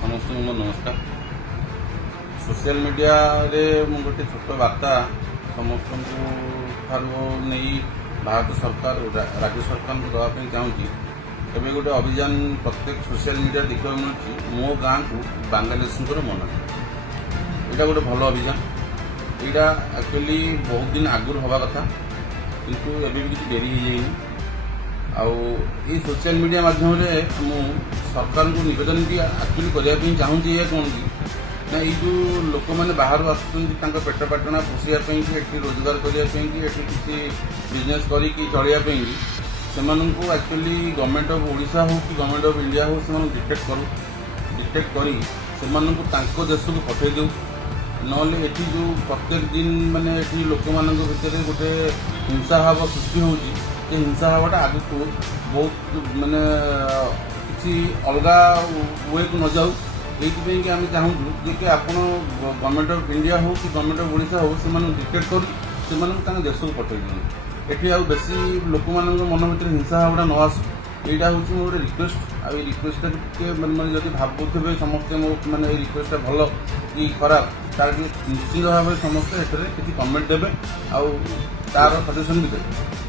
समस्त मोर नमस्कार। Social media रे गोटे छोट वार्ता समस्त नहीं भारत सरकार राज्य सरकार को देवाई चाहूँगी। एवं गोटे अभियान प्रत्येक सोशल मीडिया देखा मिलूँ मो गाँव को बांग्लादेश मना। यहाँ गोटे भल अभियान। यहाँ एक्चुअली बहुत दिन आगुरी हवा कथा किंतु एवं किसी डेरी हो सोशल मीडिया माध्यम मु सरकार को निवेदन भी एक्चुअली करने चाहूँगी। ये कौन कि ना ये जो लोक मैंने बाहर आसुँच पेट पाटना पोषापी रोजगार करने किसी बिजनेस करी चलवाई से एक्चुअली गवर्नमेंट ऑफ ओडिशा हो कि गवर्नमेंट ऑफ इंडिया हो से डिटेक्ट करी से देश को पठे दो ना ये जो प्रत्येक दिन माने ये लोक मान भितर गोटे हिंसा भाव सृष्टि हो हिंसा भावटा आग को बहुत माने किसी अलग वे को न जाऊ। ये आम चाहूँ कि आप गवर्नमेंट ऑफ इंडिया हो कि गवर्नमेंट ऑफ ओडिशा हो से डिटेक्ट कर देश को पठे दिखाई ये बेसी लोक मान मन भर हिंसा भावटा न आसू। यहाँ हूँ मोर गोटे रिक्वेस्ट आ रिक्वेस्ट मैंने जब भावुवे समस्ते मो मैंने रिक्वेस्ट भल कि खराब तार निश्चित भाव समस्ते किसी कमेंट देवे आर सजेसन भी देवे।